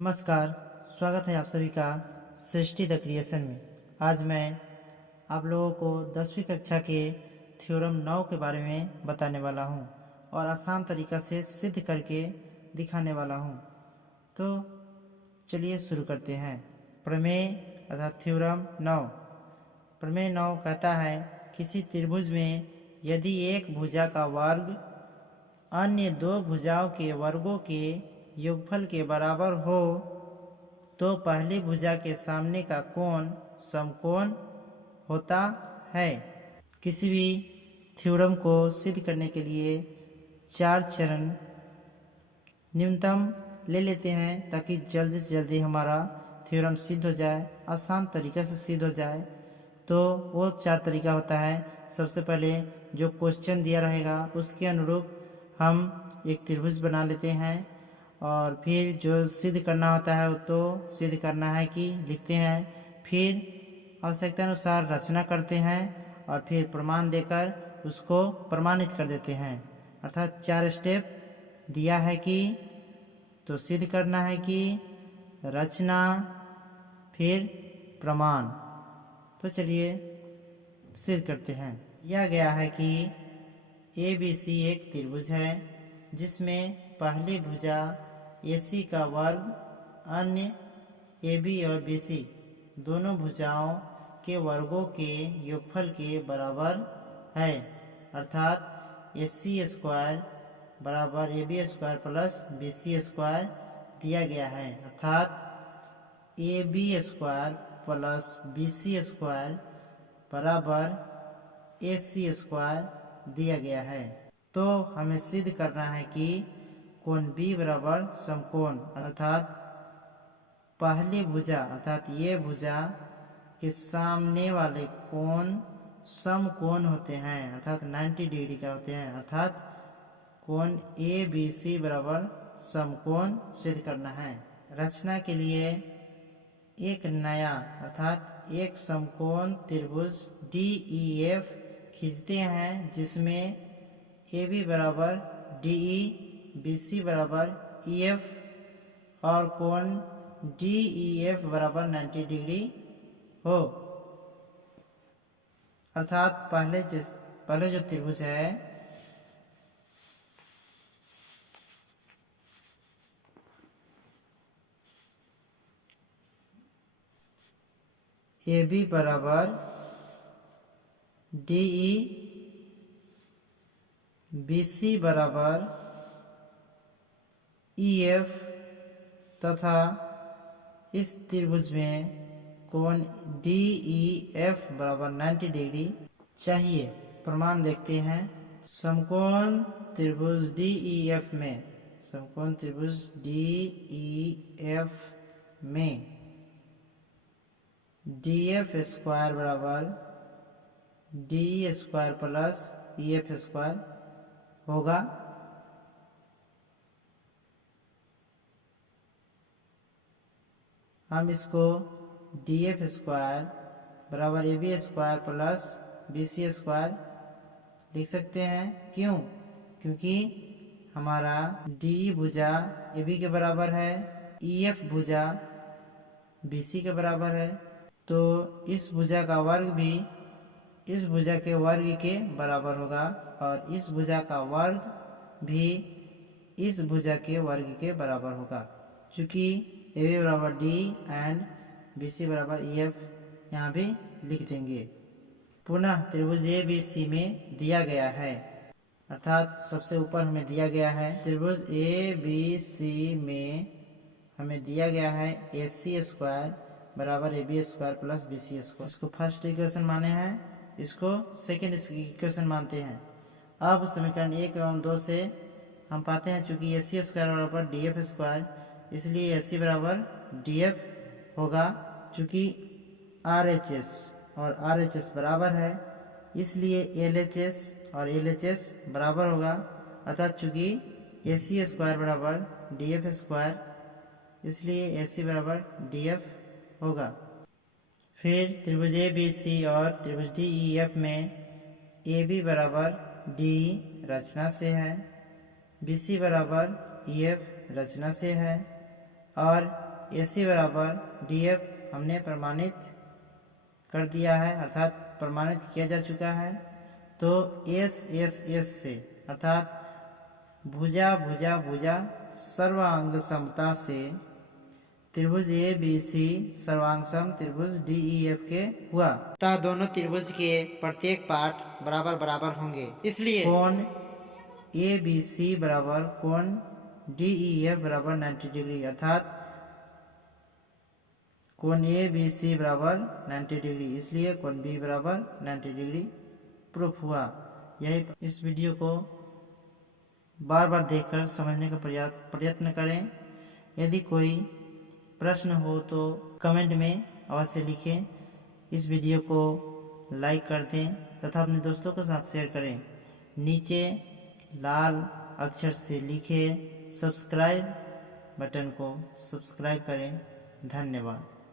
नमस्कार। स्वागत है आप सभी का सृष्टि द क्रिएशन में। आज मैं आप लोगों को 10वीं कक्षा के थ्योरम 9 के बारे में बताने वाला हूं और आसान तरीका से सिद्ध करके दिखाने वाला हूं। तो चलिए शुरू करते हैं। प्रमेय अर्थात थ्योरम 9। प्रमेय 9 कहता है किसी त्रिभुज में यदि एक भुजा का वर्ग अन्य दो भुजाओं के वर्गों के योगफल के बराबर हो तो पहली भुजा के सामने का कोण समकोण होता है। किसी भी थ्योरम को सिद्ध करने के लिए 4 चरण न्यूनतम ले लेते हैं ताकि जल्दी से जल्दी हमारा थ्योरम सिद्ध हो जाए, आसान तरीके से सिद्ध हो जाए। तो वो 4 तरीका होता है। सबसे पहले जो क्वेश्चन दिया रहेगा उसके अनुरूप हम एक त्रिभुज बना लेते हैं और फिर जो सिद्ध करना होता है तो सिद्ध करना है कि लिखते हैं, फिर आवश्यकता अनुसार रचना करते हैं और फिर प्रमाण देकर उसको प्रमाणित कर देते हैं। अर्थात 4 स्टेप दिया है कि तो सिद्ध करना है कि रचना फिर प्रमाण। तो चलिए सिद्ध करते हैं। यह गया है कि ABC एक त्रिभुज है जिसमें पहली भुजा AC का वर्ग अन्य AB और BC दोनों भुजाओं के वर्गों के योगफल के बराबर है। अर्थात AC स्क्वायर बराबर AB square plus BC square दिया गया है। अर्थात AB square plus BC square बराबर AC स्क्वायर दिया गया है। तो हमें सिद्ध करना है कि कोण B बराबर समकोण, अर्थात पहली भुजा अर्थात ये भुजा के सामने वाले कोण समकोण होते हैं, अर्थात 90 डिग्री का होते हैं। अर्थात कोण ABC बराबर समकोण सिद्ध करना है। रचना के लिए एक नया अर्थात एक समकोण त्रिभुज DEF खींचते हैं जिसमें AB बराबर DE, BC बराबर EF और कोण DEF बराबर 90 डिग्री हो। अर्थात पहले जो त्रिभुज है AB बराबर DE, BC बराबर EF तथा इस त्रिभुज में कोण DEF बराबर 90 डिग्री चाहिए। प्रमाण देखते हैं। समकोण त्रिभुज DEF में समकोण त्रिभुज DEF में DF स्क्वायर बराबर DE square plus EF square होगा। हम इसको DF स्क्वायर बराबर AB square plus BC square लिख सकते हैं। क्यों? क्योंकि हमारा DE भुजा AB के बराबर है, EF भुजा BC के बराबर है, तो इस भुजा का वर्ग भी इस भुजा के वर्ग के बराबर होगा और इस भुजा का वर्ग भी इस भुजा के वर्ग के बराबर होगा। चूँकि AB बराबर D एंड BC बराबर EF यहाँ भी लिख देंगे। पुनः त्रिभुज ABC में दिया गया है, अर्थात सबसे ऊपर हमें दिया गया है त्रिभुज ABC में हमें दिया गया है AC स्क्वायर बराबर AB square plus BC square. इसको फर्स्ट इक्वेशन माने हैं, इसको सेकेंड इक्वेशन मानते हैं। अब समीकरण 1 एवं 2 से हम पाते हैं चूंकि AC स्क्वायर बराबर DF स्क्वायर, इसलिए AC बराबर DF होगा। चूंकि RHS और RHS बराबर है इसलिए LHS और LHS बराबर होगा। अर्थात चूंकि AC स्क्वायर बराबर DF स्क्वायर इसलिए AC बराबर DF होगा। फिर त्रिभुज ABC और त्रिभुज DEF में AB बराबर DE रचना से है, BC बराबर EF रचना से है और AC बराबर DF हमने प्रमाणित कर दिया है, अर्थात प्रमाणित किया जा चुका है। तो S से अर्थात भुजा भुजा भुजा सर्वांग समता से त्रिभुज ABC सर्वांग सम त्रिभुज DEF के हुआ, तथा दोनों त्रिभुज के प्रत्येक पार्ट बराबर बराबर होंगे। इसलिए कोण ABC बराबर कोण DEF बराबर 90 डिग्री, अर्थात कोण ABC बराबर 90 डिग्री, इसलिए कोण B बराबर 90 डिग्री प्रूफ हुआ। यही इस वीडियो को बार बार देखकर समझने का प्रयत्न करें। यदि कोई प्रश्न हो तो कमेंट में अवश्य लिखें। इस वीडियो को लाइक कर दें तथा अपने दोस्तों के साथ शेयर करें। नीचे लाल अक्षर से लिखे सब्सक्राइब बटन को सब्सक्राइब करें। धन्यवाद।